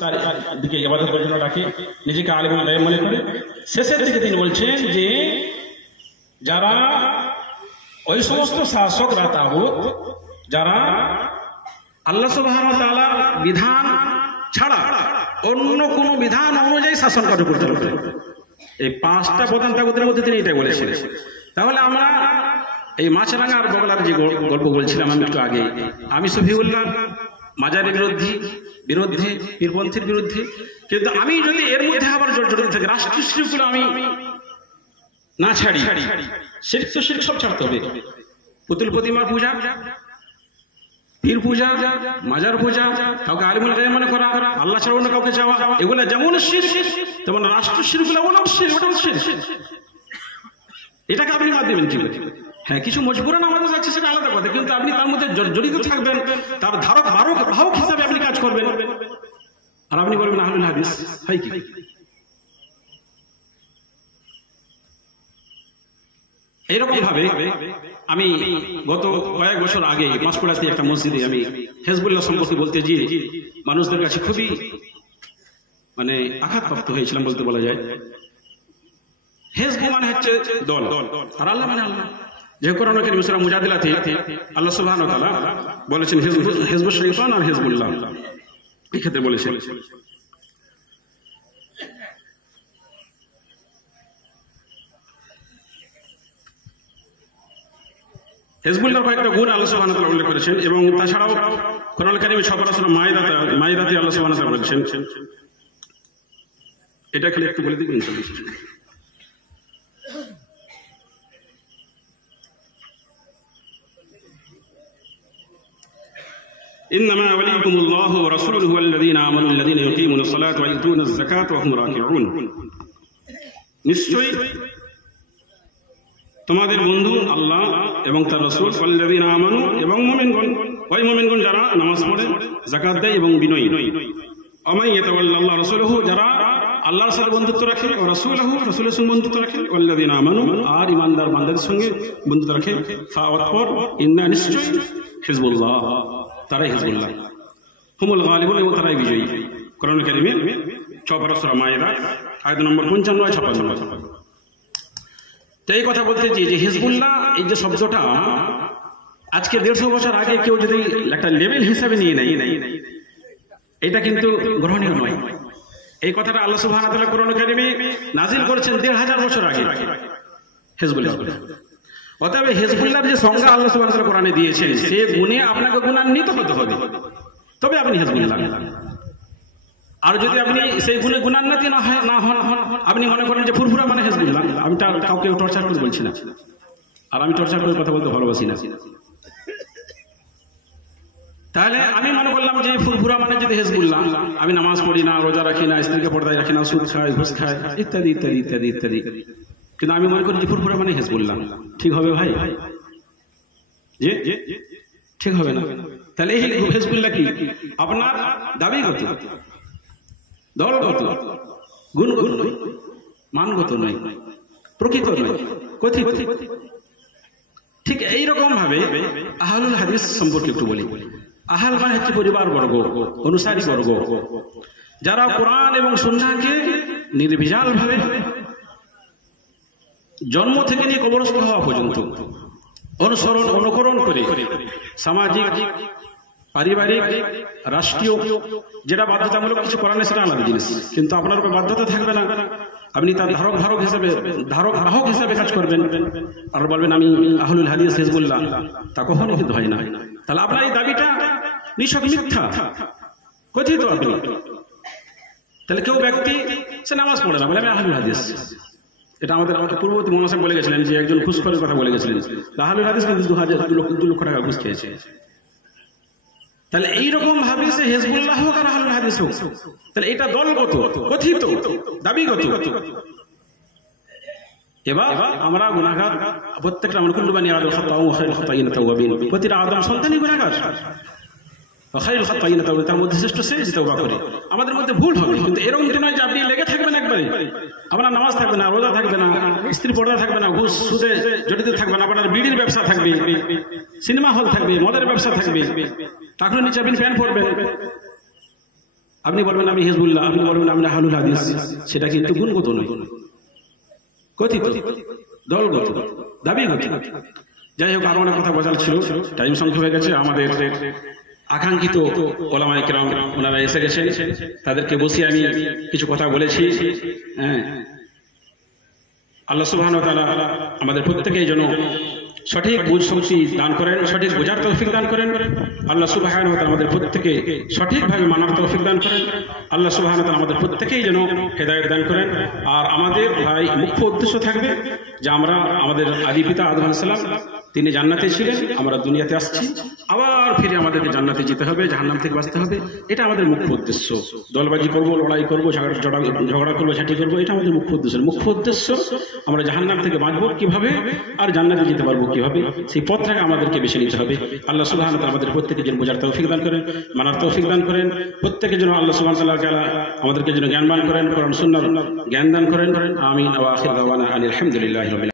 তার দিকে ইবাদত করার জন্য ডাকে, নিজেকে আলেম গায়েব মনে করে। শেষের দিকে তিনি বলছেন যে যারা ওই সমস্ত শাসকরা তাগুত যারা আল্লাহ সুবহানাহু ওয়া তাআলার বিধান ছাড়া অন্য কোন বিধান অনুযায়ী শাসন কার্য পরিচালনা করে, এই পাঁচটা প্রধান তাগুতের মধ্যে তিনি এটা বলেছেন। তাহলে আমরা এই মাছরাঙা আর বগলার যে গল্প বলছিলাম আমি একটু আগে, আমি শফিউল্লাহ মাজারের বিরুদ্ধে পীরপন্থীর বিরুদ্ধে, কিন্তু আমি যদি এর মধ্যে আবার জড়িত থাকি, রাষ্ট্রীয় শিরকগুলো আমি না ছাড়ি, শিরক তো শিরক সব ছাড়তে হবে। পুতুল প্রতিমার পূজা, পীর পূজা, মাজার পূজা, কাউকে আলিমুল গায়েব মনে করা, আল্লাহ ছাড়া অন্য কাউকে চাওয়া, এগুলো যেমন শিরক তেমন রাষ্ট্রীয় শিরকগুলো ওটাও শিরক। এটাকে আপনি বাদ দেবেন কি? হ্যাঁ, কিছু মজবুরান আমাদের যাচ্ছে সেটা আলাদা কথা, কিন্তু আপনি তার মধ্যে জড়িত থাকবেন, তার ধারক বাহক হিসাবে আপনি কাজ করবেন, আর আপনি বলবেন আহলুল হাদিস। হয় কি? এইরকম ভাবে আমি গত কয়েক বছর আগে পাঁশকুড়াতে একটা মসজিদে আমি হেজবুল্লাহ সম্পর্কে বলতে গিয়ে মানুষদের কাছে খুবই মানে আঘাতপ্রাপ্ত হয়েছিলাম বলতে বলা যায়। হেজবু মানে হচ্ছে দল, আর আল্লাহ মানে আল্লাহ। যে কোরআন কারীম সূরা মুজাদিলাতে আল্লাহ সুবহানাহু ওয়া তাআলা বলেছেন হিজবুশ শাইতান আর হিজবুল্লাহ, এই ক্ষেত্রে বলেছেন। হিজবুল্লাহর কয়েকটা গুণ আল্লাহ সুবহানাহু ওয়া তাআলা উল্লেখ করেছেন, এবং তাছাড়াও কোরআন কারীমে 6 পারা সূরা মাইদাতে আল্লাহ সুবহানাহু ওয়া তাআলা বলেছেন। এটা খালি একটু বলে দিবেন ইনশাআল্লাহ। إنما وليكم الله ورسوله والذين آمنوا الذين يقيمون الصلاة ويؤتون الزكاة وهم راكعون। নিশ্চয়ই তোমাদের বন্ধু আল্লাহ এবং তার রাসূল, ওয়াল্লাযীনা আমানু এবং মুমিনগণ, ওই মুমিনগণ যারা নামাজ পড়ে, যাকাত দেয় এবং বিনয়ী। ওয়া ইয়াতাওয়াল্লাল্লাহু রাসূলুহু, যারা আল্লাহর সাথে বন্ধুত্ব রাখে, ও রাসূলুহু, রাসূলের সঙ্গে বন্ধুত্ব রাখে, ওয়াল্লাযীনা আমানু, আর ঈমানদার বান্দাদের সঙ্গে বন্ধুত্ব রাখে, ফাওয়াতপর ইন্না, নিশ্চয়ই হিজবুল্লাহ, তারাই হিজবুল্লাহ, হুমুল গালিবুন, এবং তারাই বিজয়ী। কোরআন কারীমে 6 পারা সূরা মাইদা আয়াত নম্বর 55 আর 56। তো এই কথা বলতে যে হিজবুল্লাহ এই যে শব্দটা আজকে 150 বছর আগে কেউ যদি একটা লেভেল হিসাবে নিয়ে নেয়, এটা কিন্তু গ্রহণীয় নয়। এই কথাটা আল্লাহ সুবহানাহু ওয়া তাআলা কোরআন কারীমে নাযিল করেছেন 1500 বছর আগে হিজবুল্লাহ। অতএব হিজবুল্লাহর যে সংজ্ঞা আল্লাহ সুবহানাহু ওয়া তাআলা কোরআনে দিয়েছেন, সে গুণে আপনাকে গুণান্বিত হতে হবে, তবে আপনি হিজবুল্লাহ। আর যদি আপনি সেই গুণে গুণান্বিত না হন, আপনি মনে করেন যে ফুরফুরা মানে হিজবুল্লাহ, আমি কাউকে টর্চার করে বলছি না, আর আমি টর্চার করে কথা বলতে ভালোবাসি না। তাহলে আমি মনে করলাম যে ফুরফুরা মানে যদি হিজবুল্লাহ, আমি নামাজ পড়ি না, রোজা রাখি না, স্ত্রীকে পর্দায় রাখি না, সুদ খাই, ঘুষ খাই, ইত্যাদি ইত্যাদি ইত্যাদি ইত্যাদি, কিন্তু আমি মনে করি যে ফুরফুরা মানে হিজবুল্লাহ। ঠিক হবে ভাই? যে ঠিক হবে না? তাহলে এই হিজবুল্লাহ কি আপনার দাবিগত, দলগত, গুণগত নয়, মানগত নয়, প্রকৃত নয়, কথিত। ঠিক এইরকম ভাবে আহলুল হাদিস সম্পর্কে একটু বলি। আহল মানে হচ্ছে পরিবার বর্গ, অনুসারী বর্গ, যারা কোরআন এবং সুন্নাহকে নির্ভেজাল ভাবে জন্ম থেকে নিয়ে কবরস্থ হওয়া পর্যন্ত অনুসরণ অনুকরণ করে সামাজিক, পারিবারিক, রাষ্ট্রীয় যেটা বাধ্যতামূলক কিছু করার নেই সেটা আলাদা জিনিস, কিন্তু আপনার উপর বাধ্যতা থাকবে না, আপনি তার ধারক বাহক হিসাবে কাজ করবেন, আর বলবেন আমি আহলুল হাদিস হিজবুল্লাহ, তা কখনো কিন্তু হয় না। তাহলে আপনার এই দাবিটা নিছক মিথ্যা, কথিত আপনি। তাহলে কেউ ব্যক্তি সে নামাজ পড়ে না, বলে আমি আহলুল হাদিস। এটা আমাদের পূর্ববর্তী মৌলানা সাহেব বলে গেছিলেন, যে একজন ঘুষখোরের কথা বলে গেছিলেন, আহলুল হাদিস কিন্তু 2 লক্ষ টাকা ঘুষ খেয়েছে। তাহলে এইরকম ভাবে সে হিজবুল্লাহ হোক আর আহলুল হাদিস হোক, তাহলে এটা দলগত, কথিত, দাবিগত। এবার আমরা গুনাহগার, প্রত্যেকটা আমরা কুল্লু বানি আদম খাতাউ ওয়া খায়রুল খাতাইন তাওয়াবিন, প্রতিটা আদম সন্তানই গুনাহগার, ওয়া খায়রুল খাতাইন তাওয়াবিন, তার মধ্যে শ্রেষ্ঠ সে যে তওবা করে। আমাদের মধ্যে ভুল হবে, কিন্তু এরকম নয় যে আপনি লেগে থাকবেন একবারে, আপনার নামাজ থাকবে না, রোজা থাকবে না, স্ত্রী পর্দা থাকবে না, ঘুষ সুদে জড়িত থাকবে না, আপনার বিড়ির ব্যবসা থাকবে, সিনেমা হল থাকবে, মদের ব্যবসা থাকবে, টাকার নিচে আপনি প্যান্ট পরবেন, আপনি বলবেন আমি হিজবুল্লাহ, আপনি বলবেন আমি আহলুল হাদিস, সেটা কিন্তু গুণগত নয়, কথিত, দলগত, দাবিগত। যাই হোক, আরো অনেক কথা বলার ছিল, টাইম সংক্ষেপ হয়ে গেছে। আমাদের আকাঙ্ক্ষিত ওলামায়ে কেরাম ওনারা এসে গেছেন, তাদেরকে বসিয়ে আমি কিছু কথা বলেছি। হ্যাঁ, আল্লাহ সুবহানাহু ওয়া তাআলা আমাদের প্রত্যেকেই যেন সঠিক বুঝ শক্তি দান করেন, সঠিক বোঝার তৌফিক দান করেন। আল্লাহ সুবহানাহু ওয়া তাআলা আমাদের প্রত্যেকে সঠিকভাবে মানার তৌফিক দান করেন। আল্লাহ সুবহানাহু ওয়া তাআলা আমাদের প্রত্যেকেই যেন হেদায়েত দান করেন। আর আমাদের ভাই মুখ্য উদ্দেশ্য থাকবে যে আমরা আমাদের আদি পিতা আদম আলাইহিস সালাম, তিনি জান্নাতে ছিলেন, আমরা দুনিয়াতে আসছি, আবার ফিরে আমাদেরকে জান্নাতে যেতে হবে, জাহান্নাম থেকে বাঁচতে হবে। এটা আমাদের মুখ্য উদ্দেশ্য। দলবাজি করব, লড়াই করব, ঝগড়া করবো, ঝাঁটি করবো, এটা আমাদের মুখ্য উদ্দেশ্য। মুখ্য উদ্দেশ্য আমরা জাহান্নাম থেকে বাঁচবো কিভাবে আর জান্নাতে যেতে পারবো কিভাবে, সেই পথটাকে আমাদেরকে বেছে নিতে হবে। আল্লাহ সুবহানাহু ওয়া তাআলা আমাদের প্রত্যেকের জন্য বোঝার তৌফিক দান করেন, মানার তৌফিক দান করেন। প্রত্যেকের জন্য আল্লাহ সুবহানাহু ওয়া তাআলা আমাদেরকে যেন জ্ঞানবান করেন, কোরআন সুন্নাহর জ্ঞান দান করেন। আমিন। ওয়া আখিরু দাওয়ানা আনিল হামদুলিল্লাহি রাব্বিল